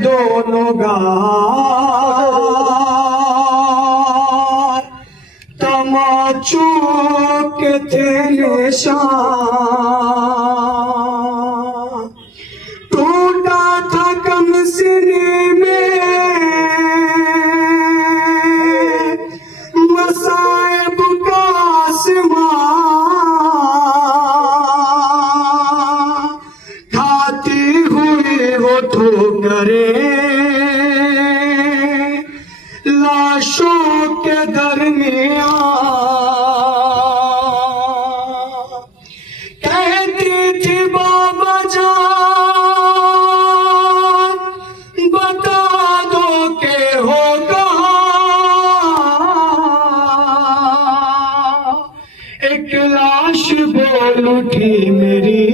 دونوں گار تماچو کے تھے نشان ٹوٹا تھا کم سنے میں مصائب کا آسمان کھاتی ہوئی وہ ٹھوکریں لاشوں کے درمیان کہتی تھی بابا جان بتا دو کہ ہوگا ایک لاش بول اٹھی میری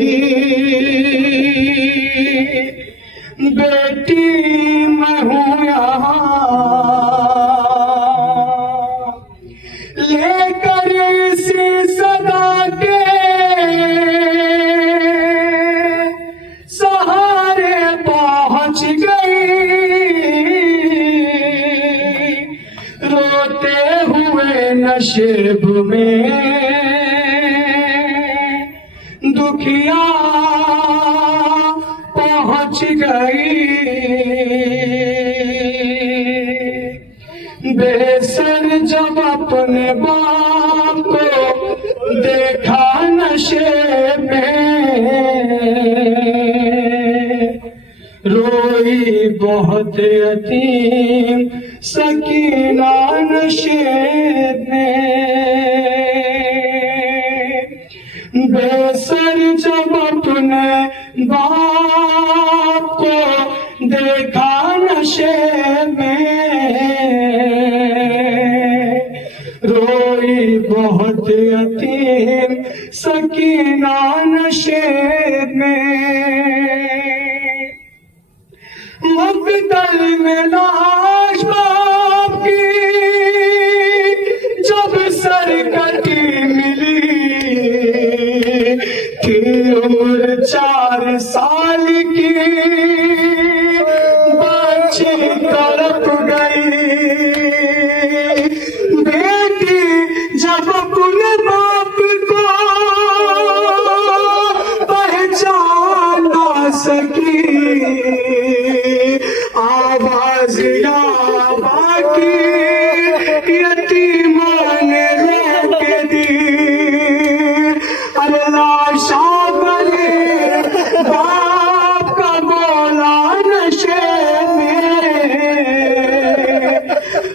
بیٹی میں ہوں یہاں لے کر اسی صدا کے سہارے پہنچ گئی روتے ہوئے نشیب میں دکھیا پہنچ گئی بے سر جب اپنے باپ کو دیکھا نشے میں روئی بہت یتیم سکینہ نشے میں بے سر جب اپنے باپ کو دیکھا نشے میں روئی بہت یتیم سکینہ نشے میں مقتل میں لاش باپ کی جب سر کٹی ملی تھی عمر 4 سال کی بچی تڑپ گئی بیٹی جب اپنے باپ کو پہچان نہ سکی آواز یا باقی یتیموں نے روک دی اللہ شاہ باپ کا بولا نشے میں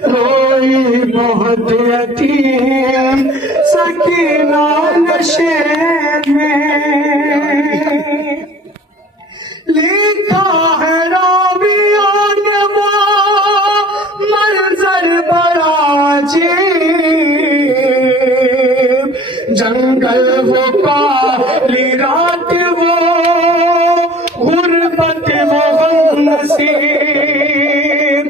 روئی بہت یتیم سکینہ نشے میں لکھا ہے راویوں نے وہ منظر بڑا عجیب جنگل وہ کالی رات وہ غربت وہ غم نصیب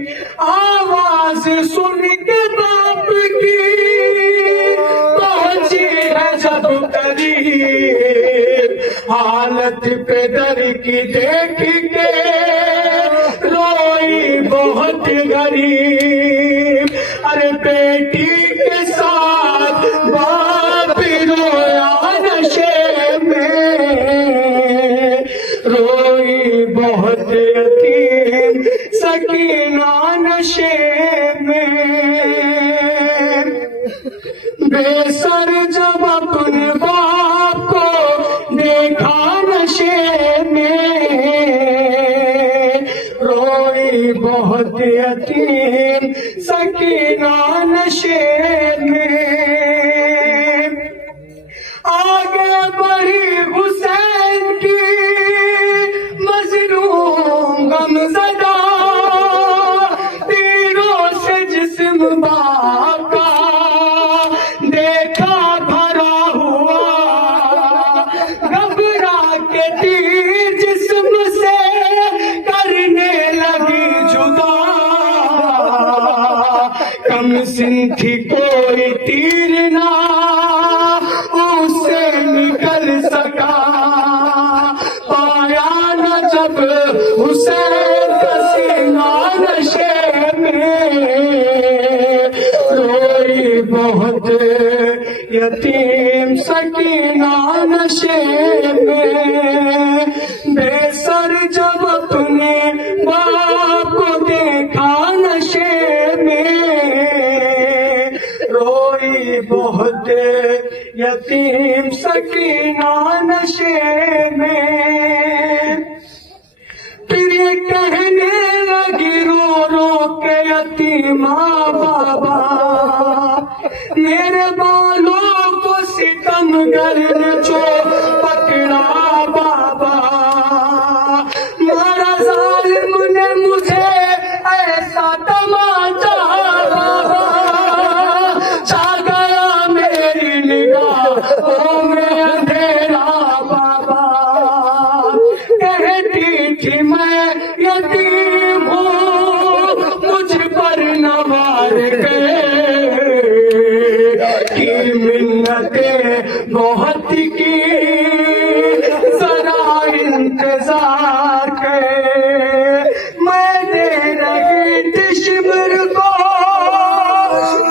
آواز سن کے باپ کی پہنچی ہے جب قریب حالت پہ در کی دیکھ کے روئی بہت غریب ارے بیٹی کے ساتھ باپ رویا نشے میں روئی بہت یتیم سکینہ نشے میں بے سر جب اپنے باپ کو دیکھا نشے میں روئی بہت یتیم سکینہ نشے میں آگے بڑھی حسین کی مظلوم غمزدہ تیروں سے جسم باپ کا دیکھا بھرا ہوا یتیم سکینہ نشے میں، بے سر جب اپنے باپ کو دیکھا نشے میں، روئی بہت یتیم سکینہ نشے میں، پھر یہ کہنے لگی رو رو کے یتیمہ بابا، میرے بالوں کو ستم گر نے جو پکڑا بابا، مارا ظالم نے مجھے ایسا تماچا بابا، چھا گیا میری نگاہوں میں اندھیرا بابا، کہتی تھی میں یتیم ہوں مجھ پر نہ وار کے، کی منتیں بہت کی ذرا انتظار کے، میں دے رہی تھی شبر کو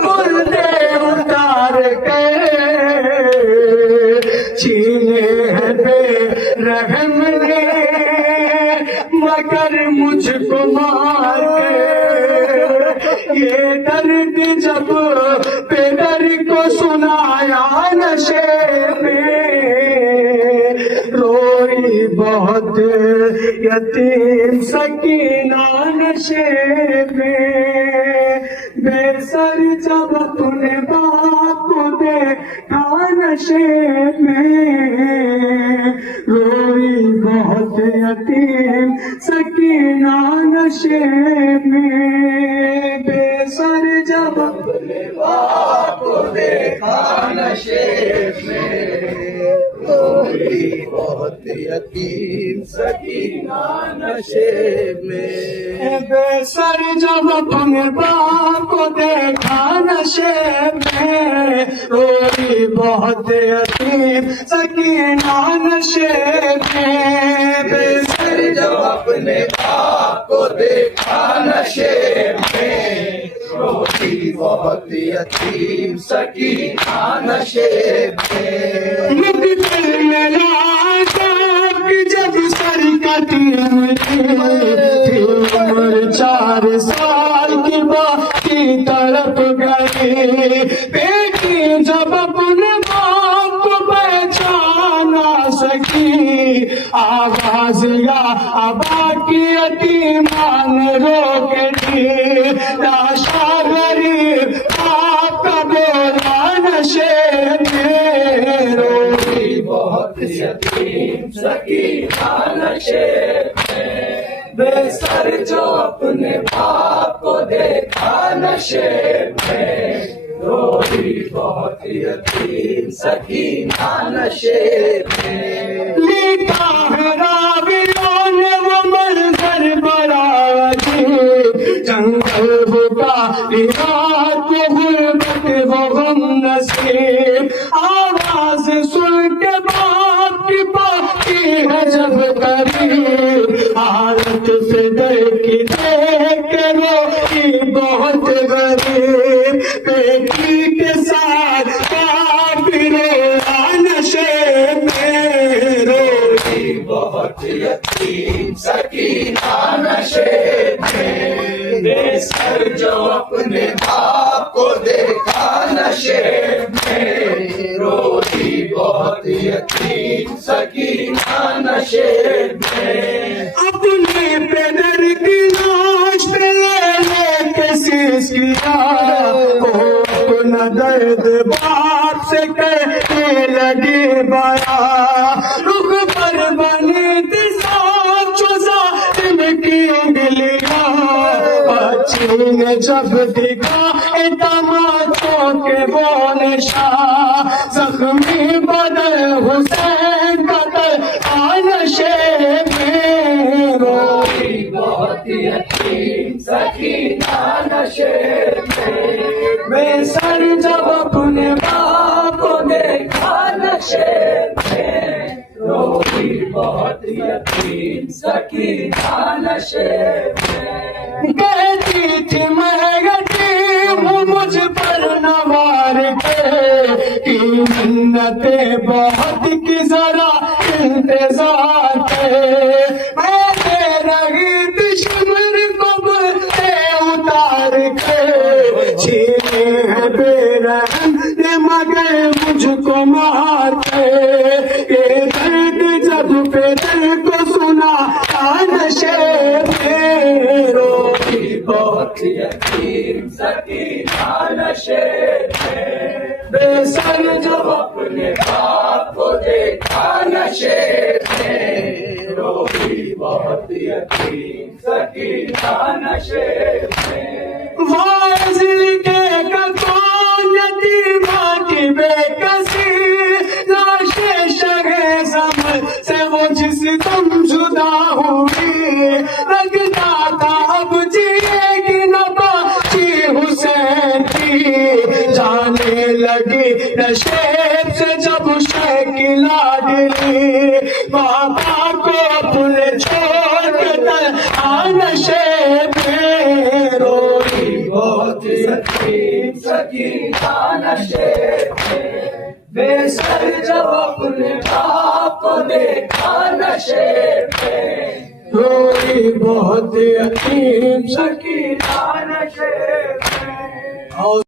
پردے اتار کے، چھینے ہیں بے رحم نے مگر مجھ کو مار کے، یہ درد جب پدر کو سنایا نشے میں، روئی بہت یتیم سکینہ نشے میں، بے سر جب اپنے باپ کو دیکھا نشے میں، روئی بہت یتیم سکینہ نشے میں، بے سر جب اپنے باپ کو دیکھا نشے میں، روئی بہت یتیم سکینہ نشے میں، بے سر جب اپنے باپ کو دیکھا نشے میں، روئی بہت یتیم سکینہ نشے میں، بے سر جب اپنے باپ کو دیکھا نشے میں، روئی بہت یتیم سکینہ نشے میں، دل میں لاتا کہ جب سرکت عمر 4 سال کی باقی طرف گئی، بیٹی جب اپنے باپ کو پہچان نہ سکی، آواز یا ابا کی یتیمان روک دی، لاشا غریب باپ کا بولا نشے میں، روئی بہت یتیم سکینہ نشے میں، بے سر جو اپنے باپ کو دیکھا نشے میں، روئی بہت یتیم سکینہ نشے میں، لکھا ہے راویوں نے وہ منظر بڑا عجیب، جنگل بکا رات میں غربت وہ غم نصیب، آواز سن کے باپ کی باقی ہے جب قریب، حالت سے در کی دیکھ کے روئی بہت غریب، بیٹی کے ساتھ کافی رویا نشے میں، روئی بہت یتیم سکینہ نشے میں، بے سر جو اپنے باپ کو دیکھا نشے میں، روئی بہت یتیم سکینہ نشے میں، اپنے پدر کی لاش پہ لے لے کے سیس کیا، اپنا درد باپ سے کہنے لگی بڑا، رخ پر بنی تھی صاف جو ظالم کی انگلیاں، بچی نے جب دکھا تماچوں کے وہ نشان، زخمی بدن حسین قتل نشے میں، روئی بہت یتیم سکینہ نشے میں، بے سر جب اپنے باپ کو دیکھا نشے میں، روئی بہت یتیم سکینہ نشے میں، کہتی تھی میں یتیم ہوں مجھ پر نوار کے کی منتیں بہت کی ذرا انتظار کے میں رہی دشمن کو بلتے اتار کے چھینے ہیں بے رحم نے مگر مجھ کو مار کے یہ درد جب پہ دل کو سنا نشے میں روئی بہت یتیم سکینہ نشے میں بے سر جو اپنے باپ کو دیکھا نشے میں روئی بہت یتیم سکینہ نشے میں واضح کے کون یتیمہ کی بے کسی لاش شگے زمن سے وہ جس تم جدا ہوئی لگتا تھا اب جیے گی نہ باقی حسین کی جانے لگی نشیب سے جب شکلا ڈلی بابا کو اپنے چھوڑ کے تنہا نشیب میں روئی بہت یتیم سکینہ نشیب میں بے سر جب اپنے باپ کو دیکھا نشے میں روئی بہت یتیم سکینہ نشے میں